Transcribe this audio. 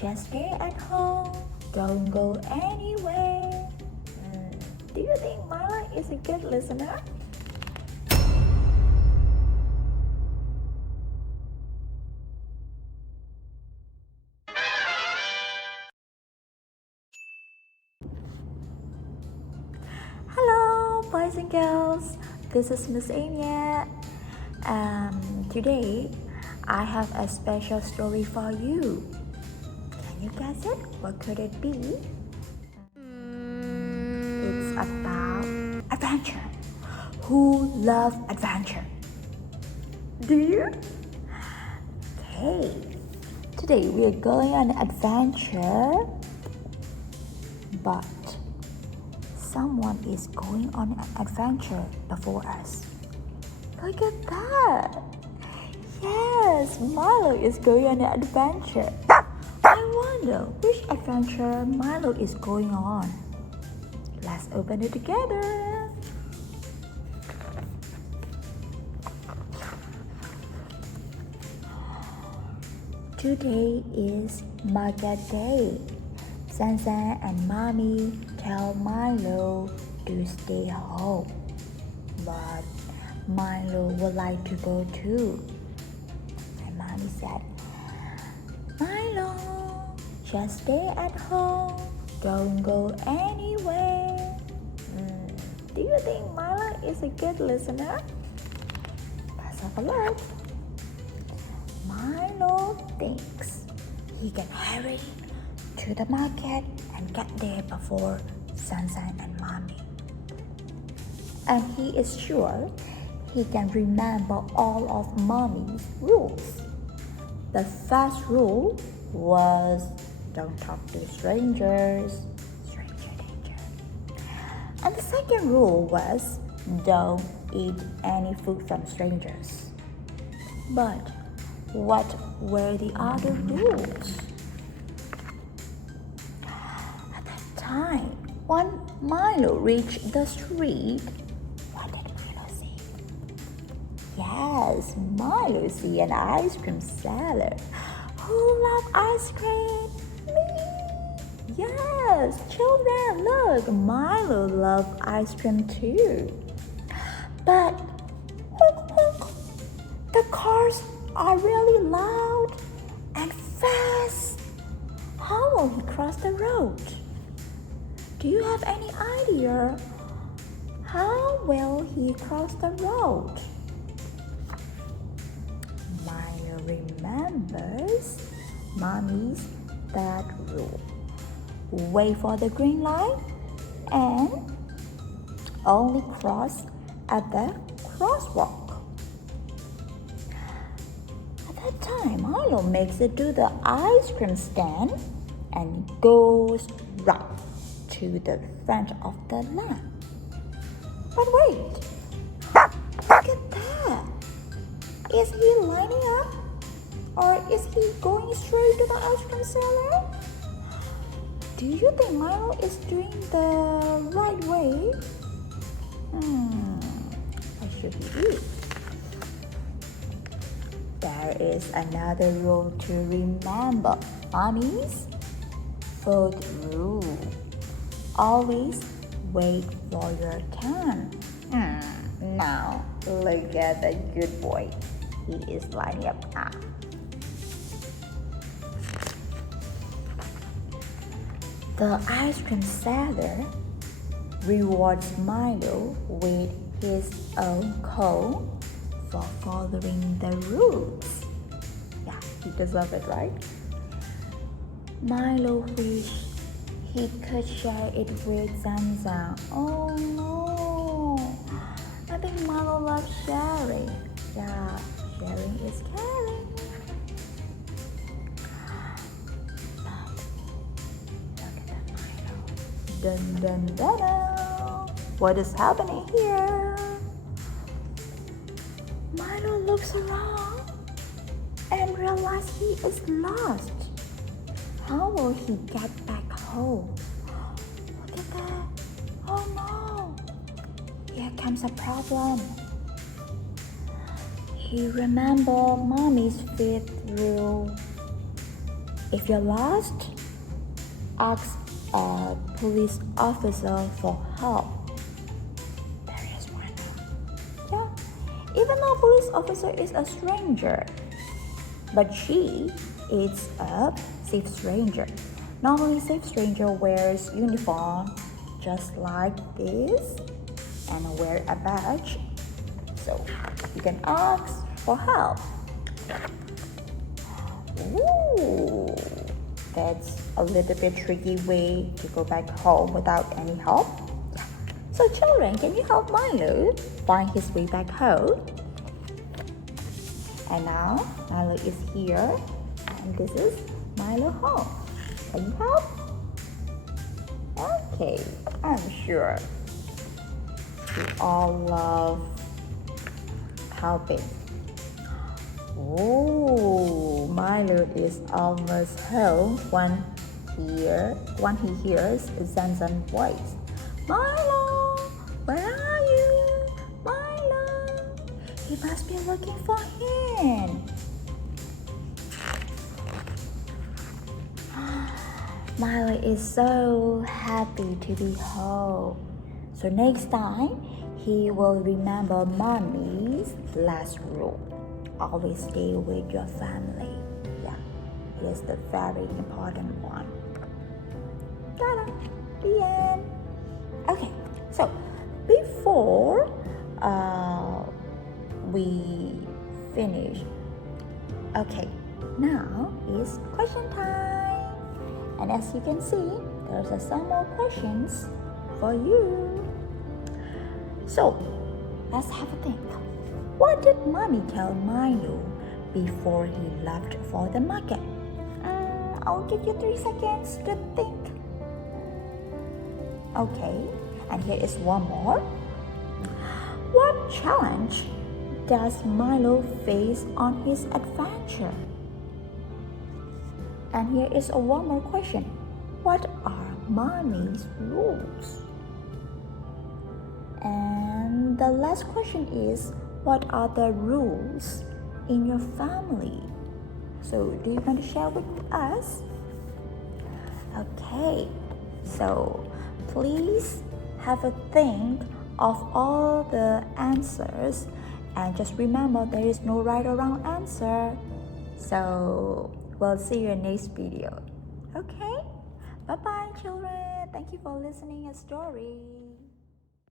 Just stay at home. Don't go anywhere. Do you think Milo is a good listener? Hello, boys and girls. This is Miss Amy. Today, I have a special story for you. Can you guess it? What could it be? It's about adventure. Who loves adventure? Do you? Okay. Today we are going on an adventure, but someone is going on an adventure before us. Look at that! Yes, Milo is going on an adventure. I wonder which adventure Milo is going on. Let's open it together. Today is market day. Sansan and Mommy tell Milo to stay home, but Milo would like to go too. And Mommy said, Milo, just stay at home. Don't go anywhere. Do you think Milo is a good listener? Let's have a look. Milo thinks he can hurry to the market and get there before Sansan and Mommy. And he is sure he can remember all of Mommy's rules. The first rule was don't talk to strangers. Stranger danger. And the second rule was don't eat any food from strangers. But what were the other rules? At that time, when Milo reached the street, what did Milo see? Yes, Milo see an ice cream seller. Who loves ice cream? Me! Yes, children, look, Milo loves ice cream too. But the cars are really loud and fast. How will he cross the road? Do you have any idea? How will he cross the road? Milo remembers Mommy's third rule. Wait for the green light and only cross at the crosswalk. At that time, Milo makes it to the ice cream stand and goes right to the front of the lamp. But wait, look at that. Is he lining up? Or is he going straight to the ice cream seller? Do you think Milo is doing the right way? What should he do? There is another rule to remember. Mommy's fourth rule. Always wait for your turn. Now, look at the good boy. He is lining up now. The ice cream seller rewards Milo with his own cone for following the rules. Yeah, he deserves it, right? Milo wished he could share it with Sansan. Oh no! I think Milo loves sharing. Yeah, sharing is caring. Dun dun dun dun. What is happening here? Milo looks around and realizes he is lost. How will he get back home? Look at that. Oh no. Here comes a problem. He remembered Mommy's fifth rule. If you're lost, ask a police officer for help. There is one. Yeah, even though a police officer is a stranger, but she is a safe stranger. Normally, safe stranger wears uniform just like this and wear a badge. So you can ask for help. Ooh, that's a little bit tricky way to go back home without any help. So children, can you help Milo find his way back home? And now Milo is here and this is Milo home. Can you help? Okay, I'm sure we all love helping. Oh, Milo is almost home when he hears Zanzan's voice. Milo, where are you? Milo, he must be looking for him. Milo is so happy to be home. So next time, he will remember Mommy's last rule. Always stay with your family. Yeah, it is the very important one. Ta-da! The end. Okay, so before we finish, okay, now is question time. And as you can see, there's some more questions for you. So, let's have a think. What did Mommy tell Milo before he left for the market? I'll give you 3 seconds to think. Okay, and here is one more. What challenge does Milo face on his adventure? And here is one more question. What are Mommy's rules? And the last question is, what are the rules in your family? So, do you want to share with us? Okay, so please have a think of all the answers and just remember there is no right or wrong answer. So, we'll see you in next video. Okay? Bye-bye, children. Thank you for listening a story.